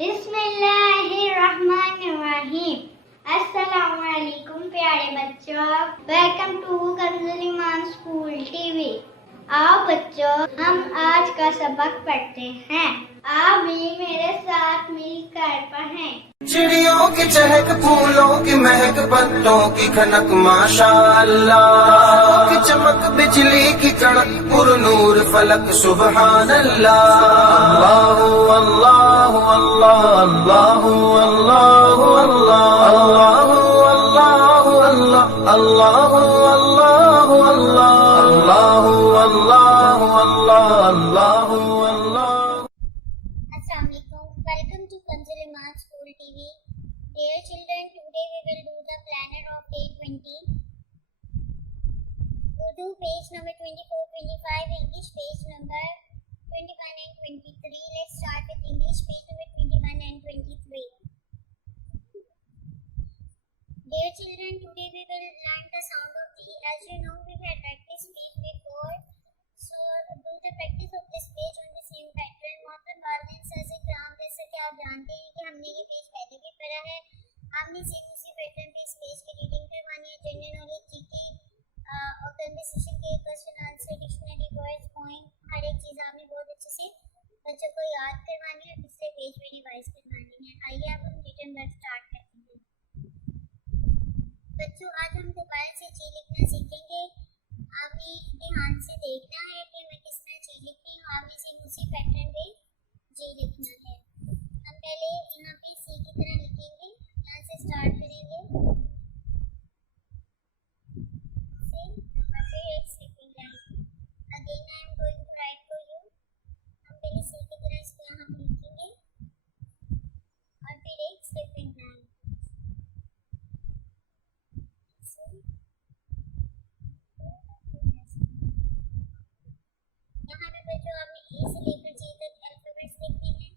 बिस्मिल्लाहिर्रहमानिर्रहीम। अस्सलामुअलैकुम प्यारे बच्चों, welcome to Kanz Iman school TV. आओ बच्चों, हम आज का सबक पढ़ते हैं। आप भी मेरे साथ मिलकर पढ़ें। चिड़ियों की चहक, फूलों की महक, पत्तों की खनक, माशाअल्लाह की चमक, बिजली की कड़क, पुरनूर फलक, सुबहान अल्लाह। अल्लाह अल्लाह अल्लाह अल्लाह अल्लाह अल्लाह अल्लाह अल्लाह अल्लाह अल्लाह अल्लाह अल्लाह अल्लाह। Welcome to Kanz Iman School TV. Dear children, today we will do the planner of day 20. Urdu page number 24, 25, English page number 21 and 23. Let's start with English page number 21 and 23. Dear children, today we will learn the sound of T. As you know, we had practiced page before. So do the practice of this page on the same pattern. मोहतरम वालिदैन sir इकराम, जैसा कि आप जानते हैं कि हमने ये पेज पहले भी पढ़ा है। हमने सेम उसी पैटर्न पे इस पेज की रीडिंग करवानी है। जनरल नॉलेज, जीके और कन्वर्सेशन के question answer, dictionary, words, poem, हर एक चीज़ आपने बहुत अच्छे से बच्चों को याद करवानी है और पिछले पेज में रिवाइज करवानी है। आइए अब हम रिटन वर्क स्टार्ट करते हैं। बच्चों, आज हम दोबारा से जी लिखना सीखेंगे। आपने ध्यान से देखना है कि मैं किस तरह जी लिखती हूँ। आपने सेम उसी पैटर्न पे जी लिखना है। हम पहले यहाँ पे सी की तरह लिखेंगे, यहाँ से स्टार्ट करेंगे से और फिर एक slipping line. Again I am going to write for you. हम पहले सी की तरह इसको यहाँ पे लिखेंगे और फिर एक स्लिपिंग लाइन। यहाँ पे बच्चों आपने ए से लेकर जी तक अल्फाबेट्स लिखने हैं।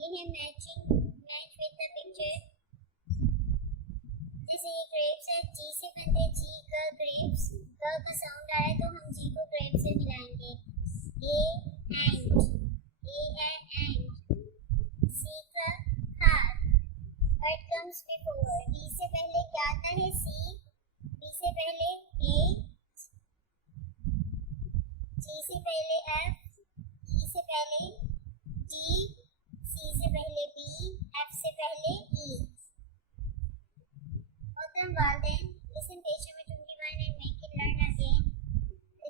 ये है matching, match with the picture. जैसे ये ग्रेप्स है, जी से बनते जी का ग्रेप्स, ग का साउंड आया तो हम जी को ग्रेप्स से मिलाएंगे। ए एंड, ए है एंड। सी का हार, व्हाट कम्स बिफोर। डी से पहले क्या आता है सी, बी से पहले ए, सी से पहले एफ, ई से पहले डी, सी से पहले बी, एफ से पहले ई। मोहतरम वालिदैन, listen page number 21 and make it learn again.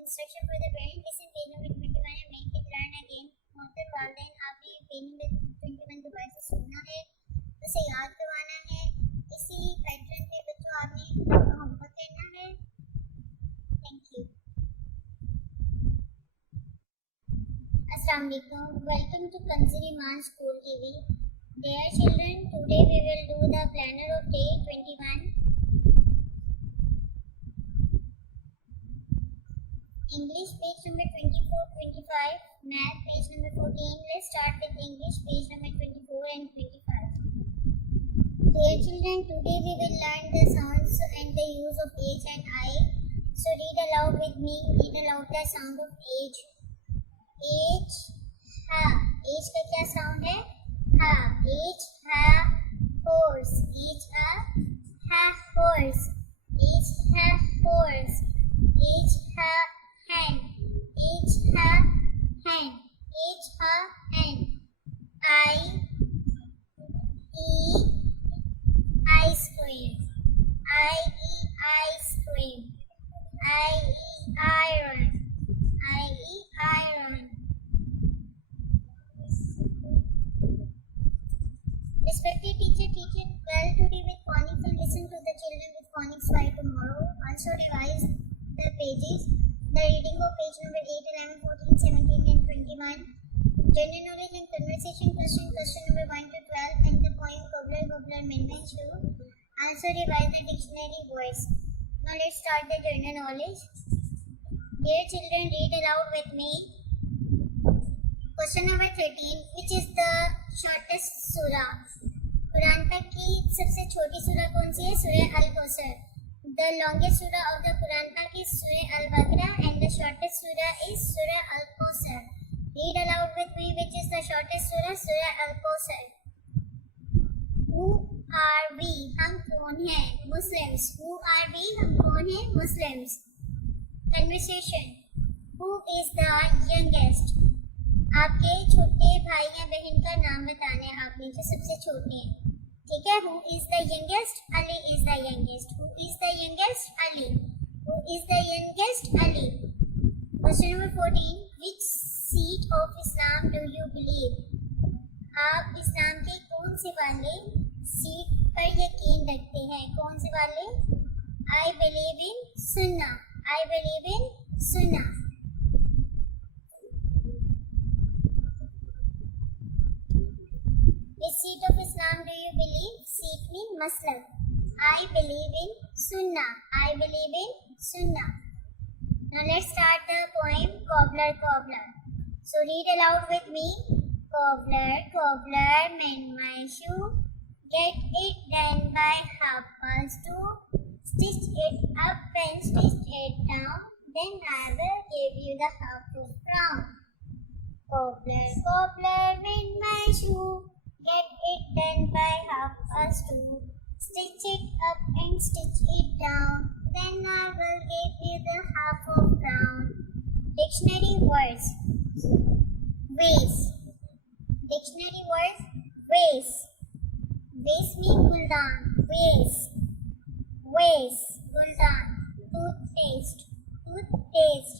Instruction for the parent, listen page number 21 and make it learn again. मोहतरम वालिदैन, आपने पेज नंबर 21 दोबारा से सुनना है, उसे याद करवाना है। इसी पैटर्न पे बच्चों आपने होमवर्क करना है। Thank you. Assalamualaikum. Welcome to Kanz Iman School TV. Dear children, today we will do the planner of day 21. English page number 24, 25. Math page number 14. Let's start with English page number 24 and 25. Dear children, today we will learn the sounds and the use of H and I. So read aloud with me. Read aloud the sound of H. H, हा। H का क्या sound है? हा। H, हा, horse. H, हा, horse. H, हा, horse. H, ha, hen. H, ha, hen. H, ha, hen. I, E, ice cream. I, E, ice cream. I, E, iron. I, E, iron. Respected teacher, well today with phonics and listen to the children with phonics by tomorrow. Also revise the pages. The reading of page number 8, 11, 14, 17 and 21. General knowledge and conversation question number 1 to 12 and the poem Gobbler, Men, Shoe. Also revise the dictionary words. Now let's start the general knowledge. Dear children, read aloud with me. Question number 13. Which is the shortest surah? Quran पाक की सबसे छोटी सूरह कौन सी है? सूरह अल-कौसर. The longest surah of the Quran Pak is Surah Al-Baqarah and the shortest surah is Surah Al-Kawthar. Read aloud with me, which is shortest surah, Surah Al-Kawthar. Who are we? हम कौन हैं? Muslims. Who are we? हम कौन हैं? Muslims. Conversation. Who is the youngest? आपके छोटे भाई या बहन का नाम बताना है आपने जो सबसे छोटे हैं. ठीक है. Who is the youngest? Ali is the youngest. Who is the youngest? Ali. Who is the youngest? Ali. Question number 14. Which seat of Islam do you believe? आप इस्लाम के कौन से वाले सीट पर यकीन रखते हैं? कौन से वाले? I believe in Sunnah. I believe in Sunnah. Which seat of Islam do you believe? Seat means Muslim. I believe in Sunnah. I believe in Sunnah. Now let's start the poem Cobbler Cobbler. So read aloud with me. Cobbler Cobbler mend my shoe. Get it done by 2:30. Stitch it up and stitch it down. Then I will give you the half of crown. Cobbler Cobbler mend my shoe. Get it done by 2:30. Stitch it up and stitch it down. Then I will give you the half of crown. Dictionary words. Vase. Dictionary words. Vase. Vase means guldan. Vase. Vase. Guldan. Toothpaste. Toothpaste.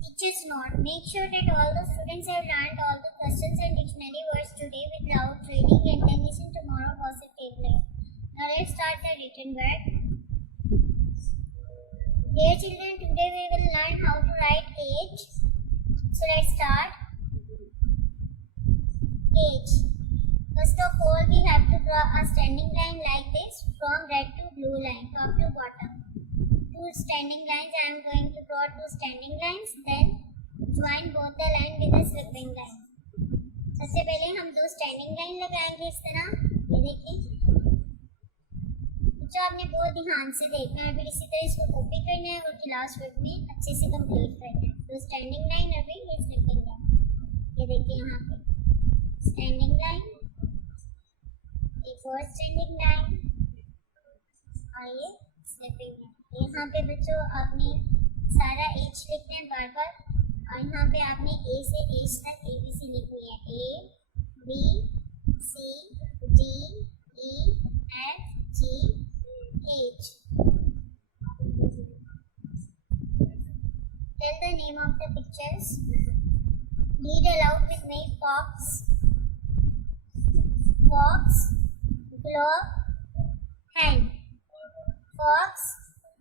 Teacher's note. Make sure that all the students have learned all the questions and dictionary words today with loud reading and then listen tomorrow positively. Now let's start the written word. Dear children, today we will learn how to write age. So let's start. Age. First of all, we have to draw a standing line like this from red to blue line, top to bottom. Two standing lines. I am going to draw two standing lines. Then join both the line with a slipping line. सबसे पहले हम दो standing line लगाएंगे इस तरह. ये देखिए. जो आपने बहुत ध्यान से देखना है, फिर इसी तरह इसको कॉपी करना है और क्लास वर्क में अच्छे से कंप्लीट करना है. तो स्टैंडिंग लाइन अभी ये स्लिपिंग लाइन. ये देखिए यहाँ पे स्टैंडिंग लाइन, एक और स्टैंडिंग लाइन और ये स्लिपिंग लाइन. यहाँ पे बच्चों आपने सारा एज लिखना है बार बार और यहाँ पे आपने ए से एज तक ABC लिखनी है. A, B, C, D, E, F, G, H. Tell the name of the pictures. Read aloud with me. Fox, fox, glove, hen. Fox,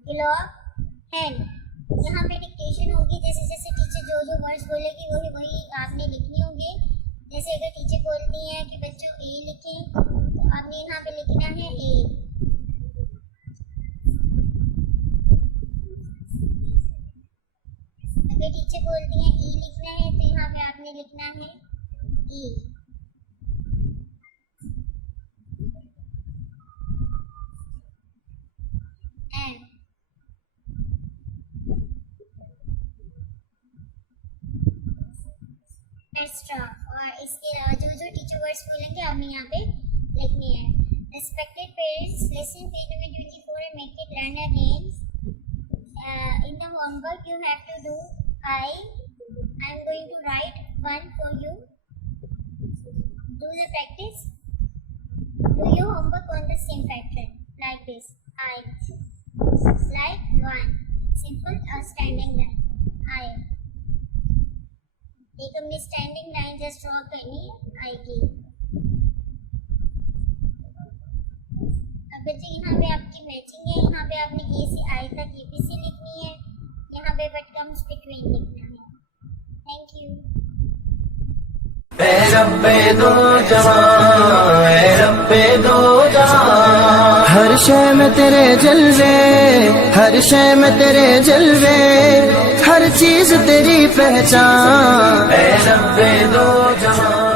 glove, hen. यहाँ पे डिक्टेशन होगी. जैसे जैसे टीचर जो जो वर्ड्स बोलेगी वही वही आपने लिखने होंगे. जैसे अगर टीचर बोलती हैं कि बच्चों ए लिखें तो आपने यहाँ पे लिखना है ए. अगर टीचर बोलती हैं ई लिखना है तो यहाँ पे आपने लिखना है ई. एम. एक्स्ट्रा. और इसके अलावा जो जो टीचर वर्ड्स बोलेंगे आपने यहाँ पे लिखने हैं. Respected parents, listen page number 24 and make it learn again. In the homework you have to do I am going to write one for you. Do the practice. Do your homework on the same pattern like this. I like one. Simple standing line. I. एक हमने standing line just draw करनी है आई की. अब बच्चे यहाँ पे आपकी मैचिंग है. यहाँ पे आपने ए से आई तक ABC लिखनी है. यहाँ पे व्हाट कम्स बिटवीन लिखना है. Thank you. ए रब्बे दो जहां, ए रब्बे दो जहां. हर शय में तेरे जलवे, हर शय में तेरे जलवे, हर चीज तेरी पहचान. ए रब्बे दो जहां.